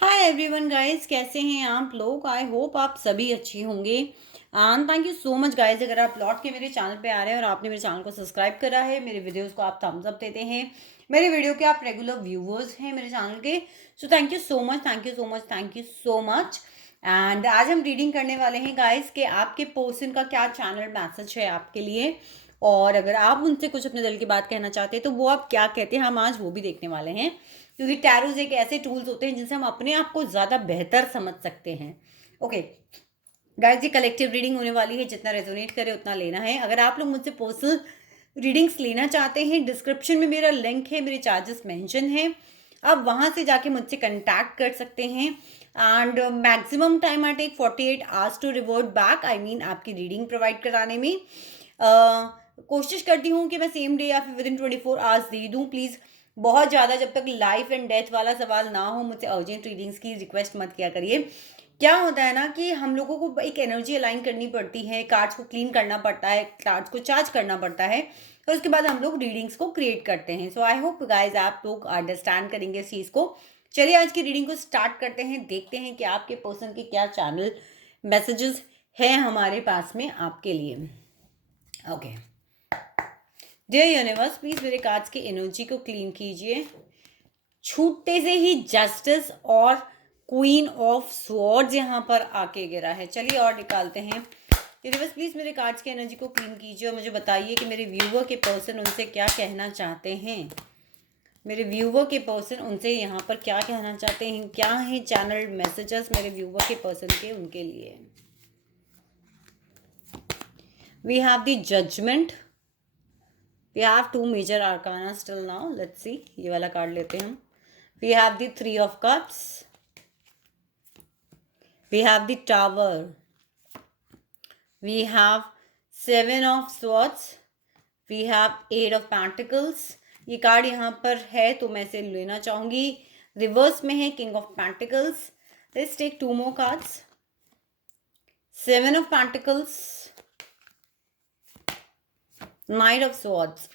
Hi everyone guys, कैसे हैं आप लोग। आई होप आप सभी अच्छी होंगे। And thank you so much guys, अगर आप लौट के मेरे चैनल पे आ रहे हैं और आपने मेरे चैनल को सब्सक्राइब करा है, मेरे वीडियोस को आप थम्स अप देते हैं, मेरे वीडियो के आप रेगुलर व्यूवर्स हैं मेरे चैनल के। So thank you so much, thank you so much, thank you so much. And आज हम रीडिंग करने वाले हैं गाइस कि आपके पर्सन का क्या चैनल मैसेज है आपके लिए, और अगर आप उनसे कुछ अपने दिल की बात कहना चाहते हैं तो वो आप क्या कहते हैं, हम आज वो भी देखने वाले हैं। क्योंकि टैरोज एक ऐसे टूल्स होते हैं जिनसे हम अपने आप को ज़्यादा बेहतर समझ सकते हैं। ओके गाइस, ये कलेक्टिव रीडिंग होने वाली है, जितना रेजोनेट करे उतना लेना है। अगर आप लोग मुझसे पर्सनल रीडिंग्स लेना चाहते हैं, डिस्क्रिप्शन में मेरा लिंक है, मेरे चार्जेस मेंशन है, आप वहाँ से जाके मुझसे कंटैक्ट कर सकते हैं। And maximum time I take 48 hours to revert back, I mean आपकी रीडिंग प्रोवाइड कराने में। कोशिश करती हूँ कि मैं सेम डे या फिर विद इन 24 आवर्स दे दूँ। प्लीज़ बहुत ज़्यादा जब तक लाइफ एंड डेथ वाला सवाल ना हो, मुझसे अर्जेंट रीडिंग्स की रिक्वेस्ट मत किया करिए। क्या होता है ना कि हम लोगों को एक एनर्जी अलाइन करनी पड़ती है, कार्ड्स को क्लीन करना पड़ता है, कार्ड्स को चार्ज करना पड़ता है, और उसके बाद हम लोग रीडिंग्स को क्रिएट करते हैं। सो आई होप गाइज आप लोग अंडरस्टैंड करेंगे इस चीज़ को। चलिए आज की रीडिंग को स्टार्ट करते हैं, देखते हैं कि आपके पर्सन के क्या चैनल मैसेजेस हैं हमारे पास में आपके लिए। ओके डियर यूनिवर्स, प्लीज मेरे कार्ड्स की एनर्जी को क्लीन कीजिए। छूटते से ही जस्टिस और क्वीन ऑफ स्वॉर्ड्स यहाँ पर आके गिरा है। चलिए और निकालते हैं। यूनिवर्स प्लीज मेरे कार्ड्स की एनर्जी को क्लीन कीजिए और मुझे बताइए कि मेरे व्यूवर के पर्सन उनसे क्या कहना चाहते हैं। मेरे व्यूवर के पर्सन उनसे यहाँ पर क्या कहना चाहते हैं, क्या है चैनल मैसेजेस मेरे व्यूवर के पर्सन के उनके लिए। We have the judgement, we have two major arcana still now, let's see ये वाला कार्ड लेते हैं हम। We have the 3 of cups, we have the tower, we have 7 of swords, we have 8 of pentacles। ये card यहाँ पर है तो मैं इसे लेना चाहूंगी। रिवर्स में है king of pentacles. Let's take 2 more cards। 7 of pentacles, knight of swords।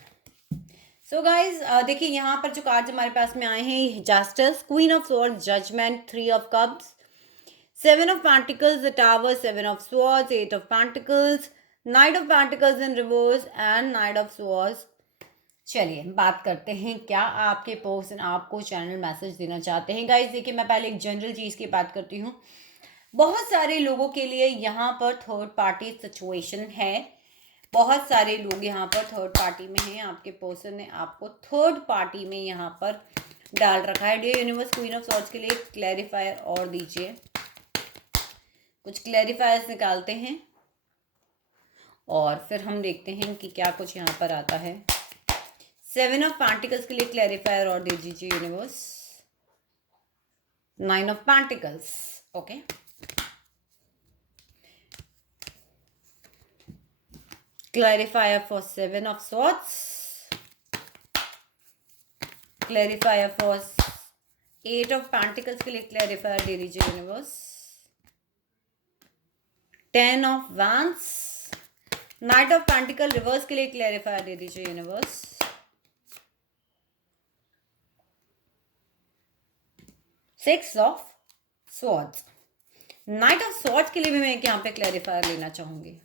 So guys देखिए यहाँ पर जो कार्ड्स हमारे पास में आए हैं, justice, queen of swords, judgement, 3 of cups, 7 of Pentacles, the Tower, 7 of Swords, 8 of Pentacles, Knight of Pentacles in reverse and Knight of Swords। चलिए बात करते हैं क्या आपके पर्सन आपको चैनल मैसेज देना चाहते हैं। गाइस देखिए, मैं पहले एक जनरल चीज़ की बात करती हूँ। बहुत सारे लोगों के लिए यहाँ पर थर्ड पार्टी सिचुएशन है। बहुत सारे लोग यहाँ पर थर्ड पार्टी में हैं। आपके पर्सन ने आपको थर्ड पार्टी में यहाँ पर डाल रखा है। Dear universe, queen of swords के लिए क्लैरिफायर और दीजिए। कुछ क्लैरिफायर्स निकालते हैं और फिर हम देखते हैं कि क्या कुछ यहाँ पर आता है। 7 ऑफ पेंटिकल्स के लिए क्लैरिफायर और दे दीजिए universe. 9 of pentacles, okay. Clarifier for 7 of swords, clarifier for 8 of pentacles के लिए क्लैरिफायर दे दीजिए universe. 10 of vents, night of pentacle reverse के लिए क्लैरिफायर दे दीजिए universe. 6 of swords, night of swords के लिए भी मैं यहाँ पे क्लैरिफायर लेना चाहूंगी।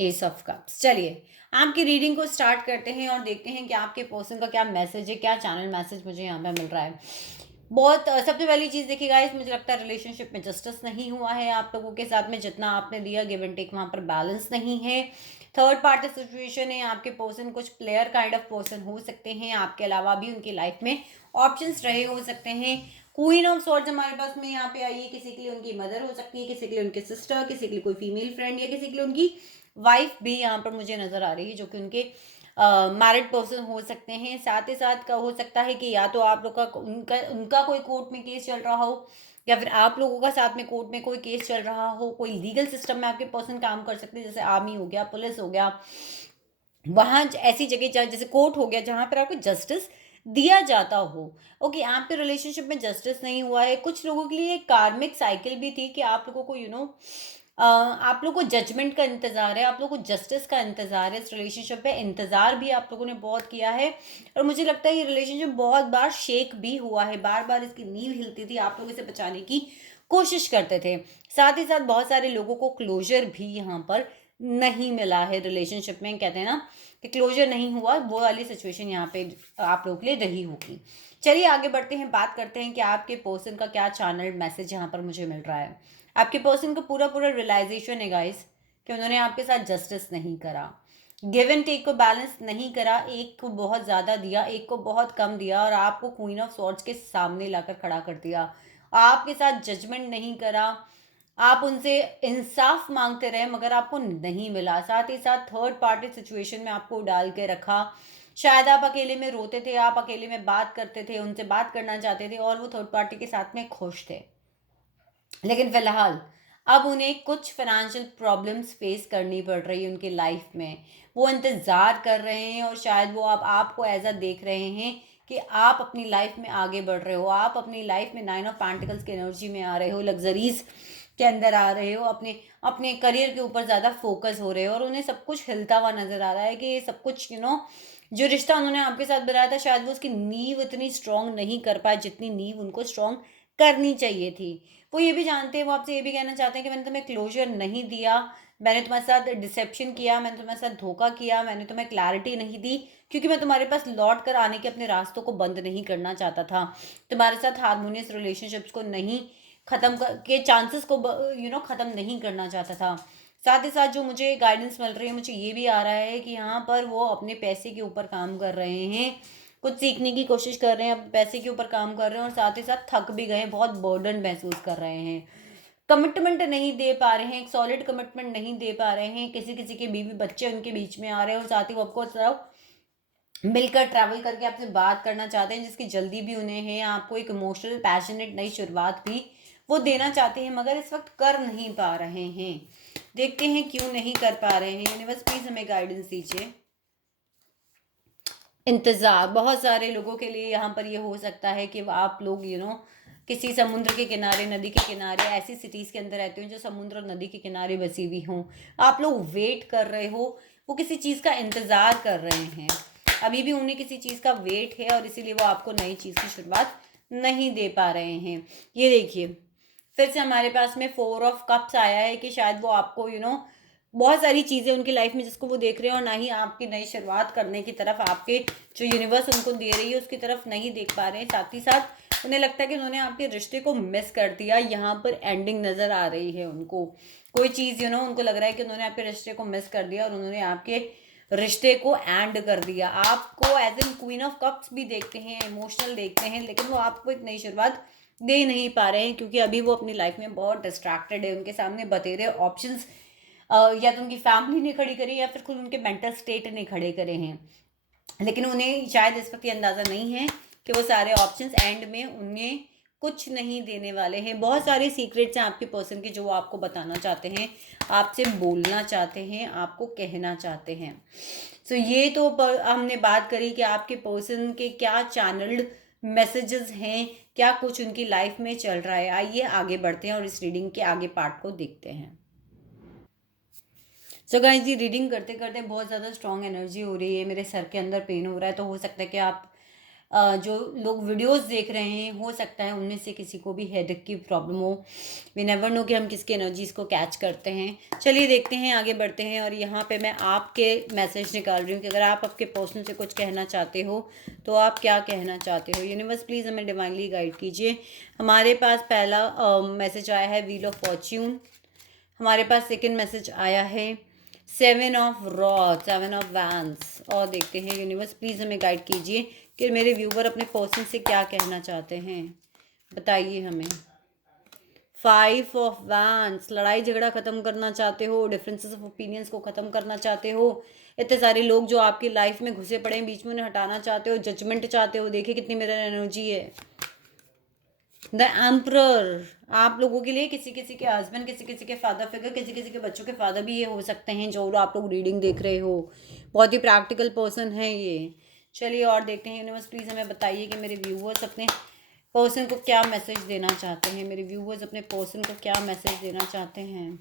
S of cups. चलिए आपकी रीडिंग को स्टार्ट करते हैं और देखते हैं कि आपके पर्सन का क्या मैसेज है, क्या चैनल मैसेज मुझे यहाँ पे मिल रहा है। बहुत सबसे पहली चीज़ देखिएगा, इस मुझे लगता है रिलेशनशिप में जस्टिस नहीं हुआ है आप लोगों के साथ में। जितना आपने दिया गिव एंड टेक वहाँ पर बैलेंस नहीं है। थर्ड पार्टी सिचुएशन है। आपके पर्सन कुछ प्लेयर काइंड ऑफ पर्सन हो सकते हैं, आपके अलावा भी उनकी लाइफ में ऑप्शंस रहे हो सकते हैं। क्वीन ऑफ सॉर्ड्स हमारे पास में यहाँ पे आई है। किसी के लिए उनकी मदर हो सकती है, किसी के लिए उनके सिस्टर, किसी के लिए कोई फीमेल फ्रेंड, या किसी के लिए उनकी वाइफ भी यहाँ पर मुझे नजर आ रही है, जो कि उनके मैरिड पर्सन हो सकते हैं। साथ ही साथ का हो सकता है कि या तो आप लोग का उनका उनका कोई कोर्ट में केस चल रहा हो, या फिर आप लोगों का साथ में कोर्ट में कोई केस चल रहा हो। कोई लीगल सिस्टम में आपके पर्सन काम कर सकते हैं, जैसे आर्मी हो गया, पुलिस हो गया, वहाँ ऐसी जगह जैसे कोर्ट हो गया जहाँ पर आपको जस्टिस दिया जाता हो। ओके, आपके रिलेशनशिप में जस्टिस नहीं हुआ है। कुछ लोगों के लिए कार्मिक साइकिल भी थी कि आप लोगों को आप लोग को जजमेंट का इंतज़ार है, आप लोग को जस्टिस का इंतज़ार है। इस रिलेशनशिप में इंतज़ार भी आप लोगों ने बहुत किया है और मुझे लगता है ये रिलेशनशिप बहुत बार शेक भी हुआ है, बार बार इसकी नींव हिलती थी, आप लोग इसे बचाने की कोशिश करते थे। साथ ही साथ बहुत सारे लोगों को क्लोजर भी यहाँ पर नहीं मिला है रिलेशनशिप में। कहते हैं ना कि क्लोजर नहीं हुआ, वो वाली सिचुएशन यहाँ पे आप लोग के लिए रही होगी। चलिए आगे बढ़ते हैं, बात करते हैं कि आपके पर्सन का क्या चैनल मैसेज यहाँ पर मुझे मिल रहा है। आपके पर्सन को पूरा पूरा रियलाइजेशन है गाइस कि उन्होंने आपके साथ जस्टिस नहीं करा, गिव एंड टेक को बैलेंस नहीं करा। एक को बहुत ज़्यादा दिया, एक को बहुत कम दिया और आपको क्वीन ऑफ सॉर्ड्स के सामने लाकर खड़ा कर दिया। आपके साथ जजमेंट नहीं करा, आप उनसे इंसाफ मांगते रहे मगर आपको नहीं मिला। साथ ही साथ थर्ड पार्टी सिचुएशन में आपको डाल के रखा। शायद आप अकेले में रोते थे, आप अकेले में बात करते थे, उनसे बात करना चाहते थे और वो थर्ड पार्टी के साथ में खुश थे। लेकिन फिलहाल अब उन्हें कुछ फाइनेंशियल प्रॉब्लम्स फेस करनी पड़ रही है उनकी लाइफ में। वो इंतज़ार कर रहे हैं और शायद वो अब आपको एज अ देख रहे हैं कि आप अपनी लाइफ में आगे बढ़ रहे हो, आप अपनी लाइफ में 9 ऑफ पेंटिकल्स की एनर्जी में आ रहे हो, लग्जरीज के अंदर आ रहे हो, अपने अपने करियर के ऊपर ज़्यादा फोकस हो रहे हो और उन्हें सब कुछ हिलता हुआ नज़र आ रहा है कि ये सब कुछ जो रिश्ता उन्होंने आपके साथ बनाया था शायद वो उसकी नींव इतनी स्ट्रांग नहीं कर पाए जितनी नींव उनको स्ट्रांग करनी चाहिए थी। वो ये भी जानते हैं, वो आपसे ये भी कहना चाहते हैं कि मैंने तुम्हें क्लोजर नहीं दिया, मैंने तुम्हारे साथ डिसेप्शन किया, मैंने तुम्हारे साथ धोखा किया, मैंने तुम्हें क्लैरिटी नहीं दी क्योंकि मैं तुम्हारे पास लौट कर आने के अपने रास्तों को बंद नहीं करना चाहता था, तुम्हारे साथ हारमोनियस रिलेशनशिप्स को नहीं के चांसेस को ख़त्म नहीं करना चाहता था। साथ ही साथ जो मुझे गाइडेंस मिल रही है, मुझे ये भी आ रहा है कि यहाँ पर वो अपने पैसे के ऊपर काम कर रहे हैं, कुछ सीखने की कोशिश कर रहे हैं, अपने पैसे के ऊपर काम कर रहे हैं और साथ ही साथ थक भी गए हैं, बहुत बर्डन महसूस कर रहे हैं, कमिटमेंट नहीं दे पा रहे हैं, एक सॉलिड कमिटमेंट नहीं दे पा रहे हैं। किसी किसी के बीवी बच्चे उनके बीच में आ रहे हैं और साथ ही वो आपको सिर्फ मिलकर ट्रैवल करके आपसे बात करना चाहते हैं, जिसकी जल्दी भी उन्हें है। आपको एक इमोशनल पैशनेट नई शुरुआत भी वो देना चाहते हैं मगर इस वक्त कर नहीं पा रहे हैं। देखते हैं क्यों नहीं कर पा रहे हैं। यूनिवर्स प्लीज हमें गाइडेंस दीजिए। इंतज़ार, बहुत सारे लोगों के लिए यहाँ पर ये हो सकता है कि आप लोग किसी समुद्र के किनारे, नदी के किनारे, ऐसी सिटीज़ के अंदर रहते हो जो समुद्र और नदी के किनारे बसी हुई हों। आप लोग वेट कर रहे हो, वो किसी चीज़ का इंतज़ार कर रहे हैं, अभी भी उन्हें किसी चीज़ का वेट है और इसीलिए वो आपको नई चीज़ की शुरुआत नहीं दे पा रहे हैं। ये देखिए फिर से हमारे पास में 4 ऑफ कप्स आया है कि शायद वो आपको बहुत सारी चीज़ें उनकी लाइफ में जिसको वो देख रहे हैं और ना ही आपकी नई शुरुआत करने की तरफ, आपके जो यूनिवर्स उनको दे रही है उसकी तरफ नहीं देख पा रहे हैं। साथ ही साथ उन्हें लगता है कि उन्होंने आपके रिश्ते को मिस कर दिया। यहाँ पर एंडिंग नज़र आ रही है उनको, कोई चीज़ उनको लग रहा है कि उन्होंने आपके रिश्ते को मिस कर दिया और उन्होंने आपके रिश्ते को एंड कर दिया। आपको as an queen of cups भी देखते हैं, इमोशनल देखते हैं, लेकिन वो आपको एक नई शुरुआत दे नहीं पा रहे हैं क्योंकि अभी वो अपनी लाइफ में बहुत डिस्ट्रैक्टेड है। उनके सामने बतेरे ऑप्शंस या तो उनकी फैमिली ने खड़ी करी या फिर खुद उनके मेंटल स्टेट ने खड़े करे हैं, लेकिन उन्हें शायद इस वक्त ये अंदाज़ा नहीं है कि वो सारे ऑप्शंस एंड में उन्हें कुछ नहीं देने वाले हैं। बहुत सारे सीक्रेट्स हैं आपके पर्सन के जो वो आपको बताना चाहते हैं, आपसे बोलना चाहते हैं, आपको कहना चाहते हैं। सो ये तो हमने बात करी कि आपके पर्सन के क्या चैनल्ड मैसेजेस हैं, क्या कुछ उनकी लाइफ में चल रहा है। आइए आगे बढ़ते हैं और इस रीडिंग के आगे पार्ट को देखते हैं। सो गाइस जी, रीडिंग करते करते बहुत ज़्यादा स्ट्रॉन्ग एनर्जी हो रही है, मेरे सर के अंदर पेन हो रहा है। तो हो सकता है कि आप जो लोग वीडियोस देख रहे हैं, हो सकता है उनमें से किसी को भी हेडेक की प्रॉब्लम हो। वी नेवर नो कि हम किसकी एनर्जीज़ को कैच करते हैं। चलिए देखते हैं, आगे बढ़ते हैं। और यहाँ पे मैं आपके मैसेज निकाल रही हूँ कि अगर आप आपके पर्सन से कुछ कहना चाहते हो तो आप क्या कहना चाहते हो। यूनिवर्स प्लीज़ हमें डिवाइनली गाइड कीजिए। हमारे पास पहला मैसेज आया है व्हील ऑफ फॉर्च्यून। हमारे पास सेकेंड मैसेज आया है 7 ऑफ रॉड, 7 ऑफ वैंस। और देखते हैं यूनिवर्स प्लीज़ हमें गाइड कीजिए कि मेरे व्यूवर अपने पर्सन से क्या कहना चाहते हैं, बताइए हमें। 5 ऑफ वैंस, लड़ाई झगड़ा ख़त्म करना चाहते हो, डिफरेंसेस ऑफ ओपिनियंस को ख़त्म करना चाहते हो। इतने सारे लोग जो आपकी लाइफ में घुसे पड़े हैं, बीच में उन्हें हटाना चाहते हो, जजमेंट चाहते हो। देखिए कितनी मिरर एनर्जी है। द एम्परर, आप लोगों के लिए किसी किसी के हस्बैंड, किसी किसी के फादर फिगर, किसी किसी के बच्चों के फादर भी ये हो सकते हैं जो आप लोग रीडिंग देख रहे हो। बहुत ही प्रैक्टिकल पर्सन है ये। चलिए और देखते हैं। यूनिवर्स प्लीज़ हमें बताइए कि मेरे व्यूवर्स अपने पर्सन को क्या मैसेज देना चाहते हैं। मेरे व्यूवर्स अपने पर्सन को क्या मैसेज देना चाहते हैं।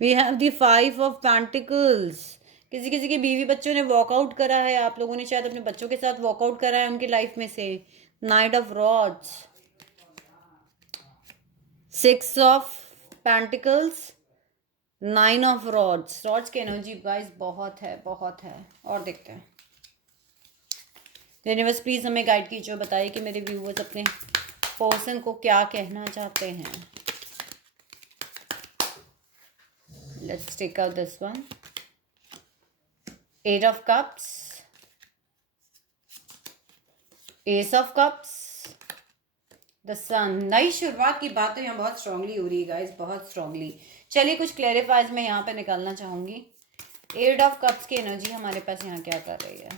We have the 5 of pentacles. किसी किसी के बीवी बच्चों ने वॉकआउट करा है, आप लोगों ने शायद अपने बच्चों के साथ वॉकआउट करा है उनकी लाइफ में से। Night of rods, 6 of pentacles, 9 of rods. Rods की एनर्जी गाइस बहुत है, बहुत है। और देखते हैं, यूनिवर्स प्लीज हमें गाइड कीजिए, बताइए कि मेरे व्यूवर्स अपने पर्सन को क्या कहना चाहते हैं। Let's take out this one, 8 of cups, ace of cups, the sun. नई शुरुआत की बात तो यहाँ बहुत स्ट्रांगली हो रही है गाइस, बहुत स्ट्रांगली। चलिए कुछ क्लैरिफाइज मैं यहाँ पे निकालना चाहूंगी। 8 ऑफ कप्स की एनर्जी हमारे पास यहाँ क्या कर रही है?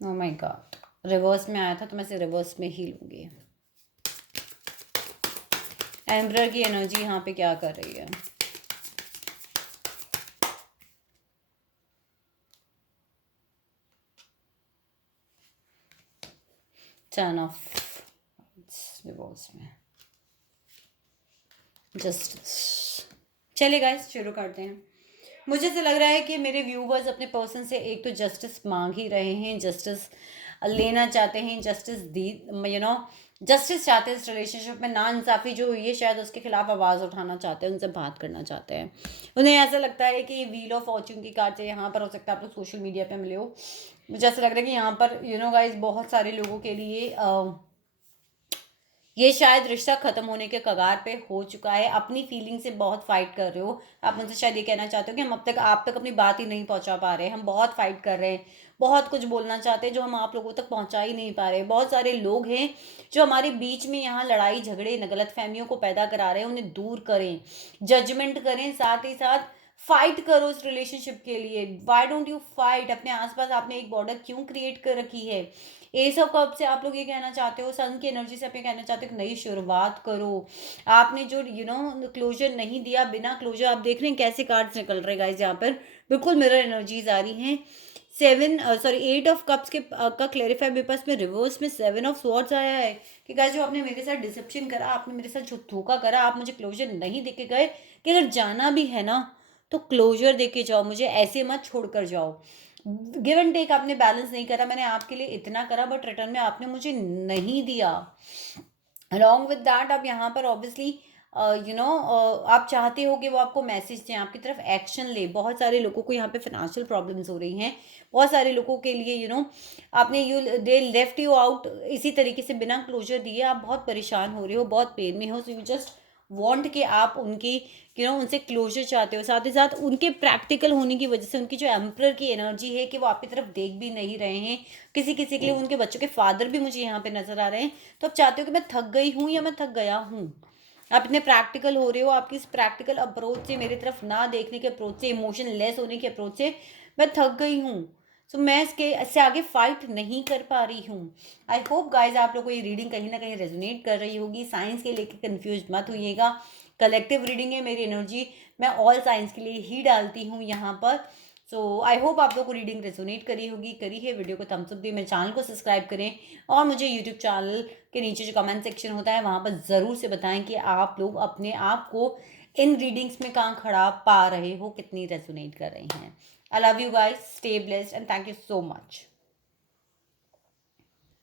ओह माय गॉड, रिवर्स में आया था तो मैं इसे रिवर्स में ही लूंगी। एम्परर की एनर्जी यहाँ पे क्या कर रही है? टर्न ऑफ रिवर्स में, जस्टिस। चलिए गाइस शुरू करते हैं। मुझे ऐसा लग रहा है कि मेरे व्यूवर्स अपने पर्सन से एक तो जस्टिस मांग ही रहे हैं, जस्टिस लेना चाहते हैं, जस्टिस दी जस्टिस चाहते हैं। इस रिलेशनशिप में नाइंसाफ़ी जो हुई है शायद उसके खिलाफ आवाज़ उठाना चाहते हैं, उनसे बात करना चाहते हैं। उन्हें ऐसा लगता है कि व्हील ऑफ फॉर्च्यून की कार्ड यहाँ पर हो सकता है, आप लोग सोशल मीडिया पे मिले हो। मुझे ऐसा लग रहा है कि यहाँ पर गाइस बहुत सारे लोगों के लिए ये शायद रिश्ता खत्म होने के कगार पे हो चुका है। अपनी फीलिंग से बहुत फाइट कर रहे हो, आप मुझसे शायद ये कहना चाहते हो कि हम अब तक आप तक अपनी बात ही नहीं पहुंचा पा रहे हैं, हम बहुत फाइट कर रहे हैं, बहुत कुछ बोलना चाहते हैं जो हम आप लोगों तक पहुंचा ही नहीं पा रहे। बहुत सारे लोग हैं जो हमारे बीच में यहाँ लड़ाई झगड़े गलत फहमियों को पैदा करा रहे हैं, उन्हें दूर करें, जजमेंट करें, साथ ही साथ फाइट करो उस रिलेशनशिप के लिए। Why don't you fight? अपने आसपास आपने एक बॉर्डर क्यों क्रिएट कर रखी है? एस ऑफ कप से आप लोग ये कहना चाहते हो, सन की एनर्जी से आप ये कहना चाहते हो नई शुरुआत करो। आपने जो क्लोजर नहीं दिया, बिना क्लोजर, आप देख रहे हैं कैसे कार्ड्स निकल रहे गाइस यहाँ पर, बिल्कुल मिरर एनर्जीज आ रही हैं। 8 ऑफ कप्स के का क्लेरिफाई मेरे पास में रिवर्स में 7 ऑफ स्वॉर्ड्स आया है कि गाइस जो आपने मेरे साथ डिसेप्शन करा, आपने मेरे साथ जो धोखा करा, आप मुझे क्लोजर नहीं देके गए कि अगर जाना भी है ना तो क्लोजर देके जाओ, मुझे ऐसे मत छोड़कर जाओ। गिव एंड टेक आपने बैलेंस नहीं करा, मैंने आपके लिए इतना करा बट रिटर्न में आपने मुझे नहीं दिया। अलॉन्ग विद दैट आप यहाँ पर ऑब्वियसली आप चाहते हो कि वो आपको मैसेज दें, आपकी तरफ एक्शन ले। बहुत सारे लोगों को यहाँ पे फाइनेंशियल प्रॉब्लम्स हो रही हैं, बहुत सारे लोगों के लिए आपने दे लेफ्ट यू आउट इसी तरीके से बिना क्लोजर दिए। आप बहुत परेशान हो रहे हो, बहुत पेन में हो, सो यू जस्ट वांट कि आप उनकी उनसे क्लोजर चाहते हो। साथ ही साथ उनके प्रैक्टिकल होने की वजह से उनकी जो एम्परर की एनर्जी है कि वो आपकी तरफ देख भी नहीं रहे हैं। किसी किसी के लिए उनके बच्चों के फादर भी मुझे यहाँ पे नजर आ रहे हैं। तो आप चाहते हो कि मैं थक गई हूँ या मैं थक गया हूँ, आप इतने प्रैक्टिकल हो रहे हो। आपकी इस प्रैक्टिकल अप्रोच से, मेरी तरफ ना देखने के अप्रोच से, इमोशन लेस होने के अप्रोच से मैं थक गई हूँ। सो मैं इससे आगे फाइट नहीं कर पा रही हूँ। आई होप गाइज आप लोगों को ये रीडिंग कहीं ना कहीं रेजोनेट कर रही होगी। साइंस के लेके कंफ्यूज मत होइएगा, कलेक्टिव रीडिंग है मेरी एनर्जी, मैं ऑल साइंस के लिए ही डालती हूँ यहाँ पर। सो आई होप आप लोग को रीडिंग रेजोनेट करी होगी। करी है वीडियो को थम्स अप दी, मेरे चैनल को सब्सक्राइब करें और मुझे यूट्यूब चैनल के नीचे जो कमेंट सेक्शन होता है वहाँ पर ज़रूर से बताएं कि आप लोग अपने आप को इन रीडिंग्स में कहाँ खड़ा पा रहे हो, कितनी रेजोनेट कर रही हैं। I love you guys, stay blessed and thank you so much.